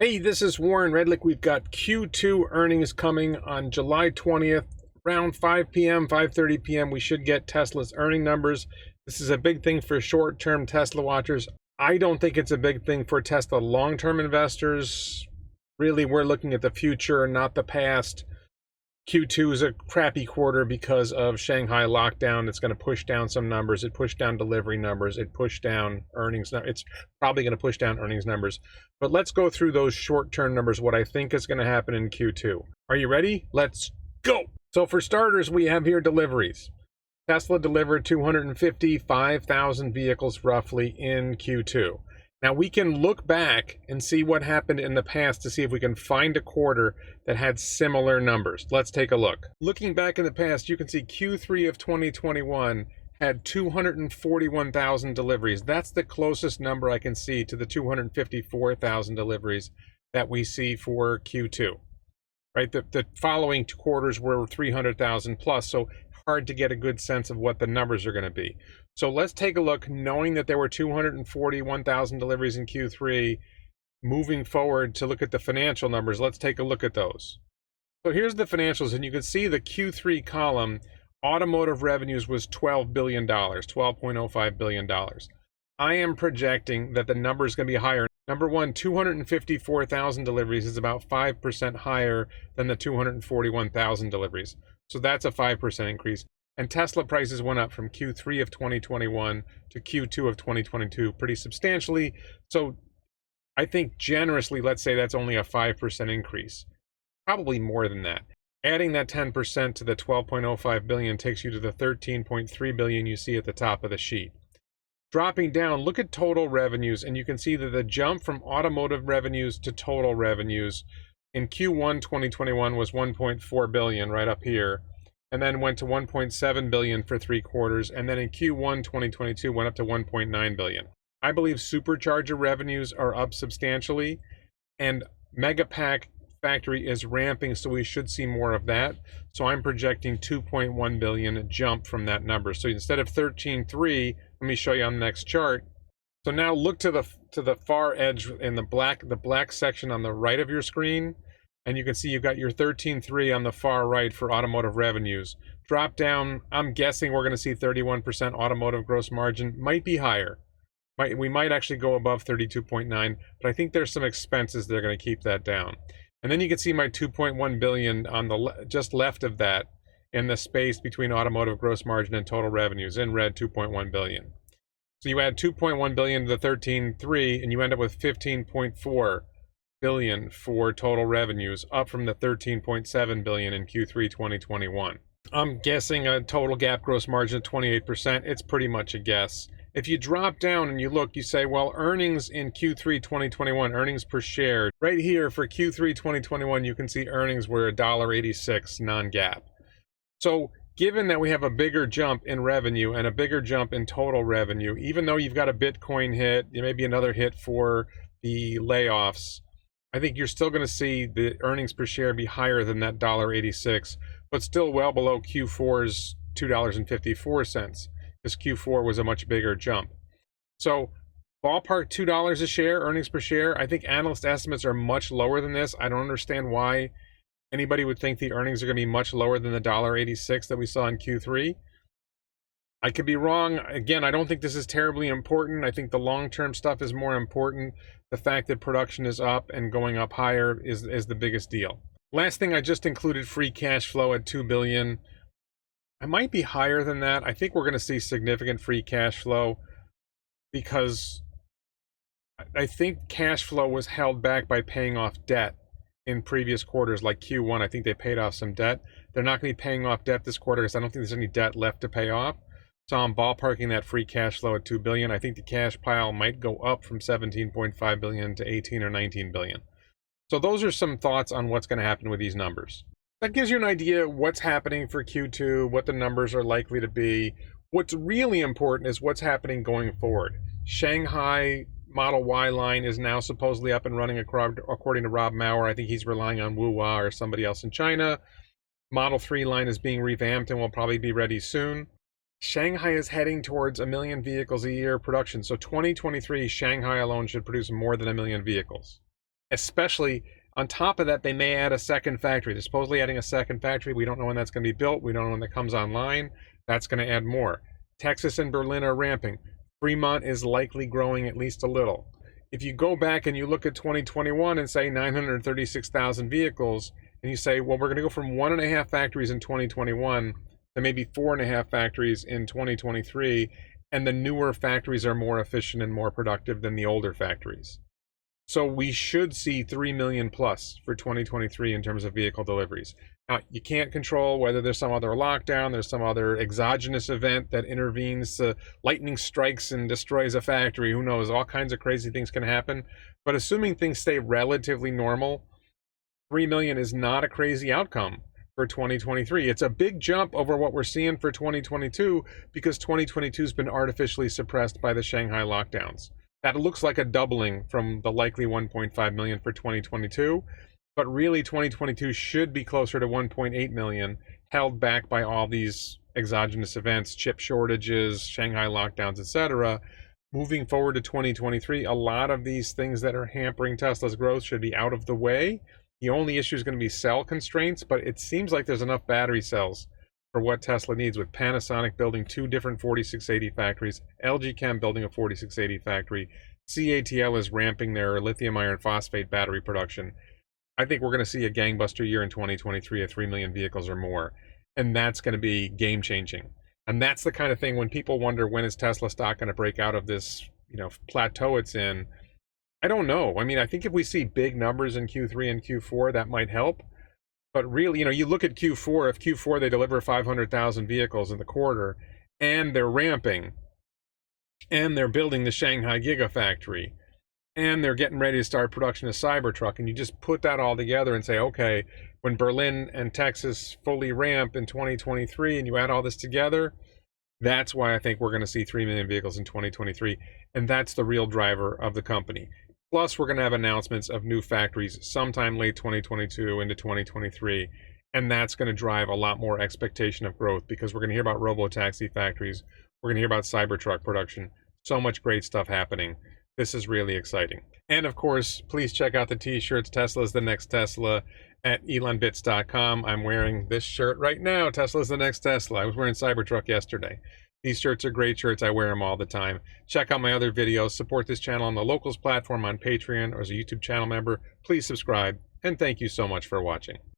Hey, this is Warren Redlick. We've got Q2 earnings coming on July 20th, around 5 p.m., 5:30 p.m. We should get Tesla's earning numbers. This is a big thing for short-term Tesla watchers. I don't think it's a big thing for Tesla long-term investors. Really, we're looking at the future, not the past. Q2 is a crappy quarter because of Shanghai lockdown. It's going to push down some numbers. It pushed down delivery numbers. It pushed down earnings. It's probably going to push down earnings numbers. But let's go through those short-term numbers, what I think is going to happen in Q2. Are you ready? Let's go. So for starters, we have here deliveries. Tesla delivered 255,000 vehicles roughly in Q2. Now we can look back and see what happened in the past to see if we can find a quarter that had similar numbers. Let's take a look. Looking back in the past, you can see Q3 of 2021 had 241,000 deliveries. That's the closest number I can see to the 254,000 deliveries that we see for Q2. Right? The following two quarters were 300,000 plus, so hard to get a good sense of what the numbers are going to be. So let's take a look, knowing that there were 241,000 deliveries in Q3. Moving forward to look at the financial numbers, let's take a look at those. So here's the financials, and you can see the Q3 column. Automotive revenues was $12 billion, $12.05 billion. I am projecting that the number is going to be higher. Number one, 254,000 deliveries is about 5% higher than the 241,000 deliveries. So that's a 5% increase. And Tesla prices went up from Q3 of 2021 to Q2 of 2022 pretty substantially. So I think generously, let's say that's only a 5% increase. Probably more than that. Adding that 10% to the 12.05 billion takes you to the 13.3 billion you see at the top of the sheet. Dropping down, look at total revenues, and you can see that the jump from automotive revenues to total revenues in Q1 2021 was 1.4 billion right up here, and then went to 1.7 billion for 3 quarters, and then in Q1 2022 went up to 1.9 billion. I believe supercharger revenues are up substantially, and Megapack factory is ramping, so we should see more of that. So I'm projecting 2.1 billion jump from that number. So instead of 13.3, let me show you on the next chart. So now look to the far edge in the black section on the right of your screen, and you can see you've got your 13.3 on the far right for automotive revenues. Drop down, I'm guessing we're going to see 31% automotive gross margin, might be higher. We might actually go above 32.9, but I think there's some expenses that are going to keep that down. And then you can see my 2.1 billion on the just left of that in the space between automotive gross margin and total revenues, in red, 2.1 billion. So you add 2.1 billion to the 13.3 and you end up with 15.4 billion for total revenues, up from the 13.7 billion in Q3 2021. I'm guessing a total GAAP gross margin of 28%. It's pretty much a guess. If you drop down and you look, you say, well, earnings in Q3 2021, earnings per share. Right here for Q3 2021, you can see earnings were $1.86 non-GAAP. So given that we have a bigger jump in revenue and a bigger jump in total revenue, even though you've got a Bitcoin hit, maybe another hit for the layoffs, I think you're still going to see the earnings per share be higher than that $1.86, but still well below Q4's $2.54. This Q4 was a much bigger jump. So ballpark $2 a share, earnings per share. I think analyst estimates are much lower than this. I don't understand why anybody would think the earnings are going to be much lower than the $1.86 that we saw in Q3. I could be wrong. Again, I don't think this is terribly important. I think the long-term stuff is more important. The fact that production is up and going up higher is the biggest deal. Last thing, I just included free cash flow at 2 billion. I might be higher than that. I think we're going to see significant free cash flow because I think cash flow was held back by paying off debt in previous quarters, like Q1. I think they paid off some debt. They're not going to be paying off debt this quarter because I don't think there's any debt left to pay off. So I'm ballparking that free cash flow at 2 billion. I think the cash pile might go up from 17.5 billion to 18 or 19 billion. So those are some thoughts on what's going to happen with these numbers. That gives you an idea what's happening for Q2, what the numbers are likely to be. What's really important is what's happening going forward. Shanghai Model Y line is now supposedly up and running according to Rob Maurer. I think he's relying on Wuhua or somebody else in China. Model 3 line is being revamped and will probably be ready soon. Shanghai is heading towards 1 million vehicles a year production. So 2023, Shanghai alone should produce more than 1 million vehicles. especially on top of that, they may add a second factory. They're supposedly adding a second factory. We don't know when that's going to be built. We don't know when that comes online. That's going to add more. Texas and Berlin are ramping. Fremont is likely growing at least a little. If you go back and you look at 2021 and say 936,000 vehicles, and you say, well, we're going to go from 1.5 factories in 2021 to maybe 4.5 factories in 2023, and the newer factories are more efficient and more productive than the older factories. So we should see 3 million plus for 2023 in terms of vehicle deliveries. Now, you can't control whether there's some other lockdown, there's some other exogenous event that intervenes, lightning strikes and destroys a factory, who knows, all kinds of crazy things can happen. But assuming things stay relatively normal, 3 million is not a crazy outcome for 2023. It's a big jump over what we're seeing for 2022 because 2022 has been artificially suppressed by the Shanghai lockdowns. That looks like a doubling from the likely 1.5 million for 2022, but really 2022 should be closer to 1.8 million, held back by all these exogenous events, chip shortages, Shanghai lockdowns, etc. Moving forward to 2023, a lot of these things that are hampering Tesla's growth should be out of the way. The only issue is going to be cell constraints, but it seems like there's enough battery cells for what Tesla needs, with Panasonic building 2 different 4680 factories, LG Chem building a 4680 factory, CATL is ramping their lithium iron phosphate battery production. I think we're going to see a gangbuster year in 2023 of 3 million vehicles or more, and that's going to be game changing. And that's the kind of thing when people wonder, when is Tesla stock going to break out of this, plateau it's in? I don't know. I mean, I think if we see big numbers in Q3 and Q4, that might help. But really, you look at Q4, if Q4 they deliver 500,000 vehicles in the quarter, and they're ramping, and they're building the Shanghai Gigafactory, and they're getting ready to start production of Cybertruck, and you just put that all together and say, okay, when Berlin and Texas fully ramp in 2023, and you add all this together, that's why I think we're going to see 3 million vehicles in 2023, and that's the real driver of the company. Plus, we're going to have announcements of new factories sometime late 2022 into 2023, and that's going to drive a lot more expectation of growth, because we're going to hear about robo-taxi factories, we're going to hear about Cybertruck production, so much great stuff happening. This is really exciting. And of course, please check out the t-shirts. Tesla's the next Tesla at elonbits.com. I'm wearing this shirt right now. Tesla's the next Tesla. I was wearing Cybertruck yesterday. These shirts are great shirts. I wear them all the time. Check out my other videos. Support this channel on the Locals platform, on Patreon, or as a YouTube channel member. Please subscribe, and thank you so much for watching.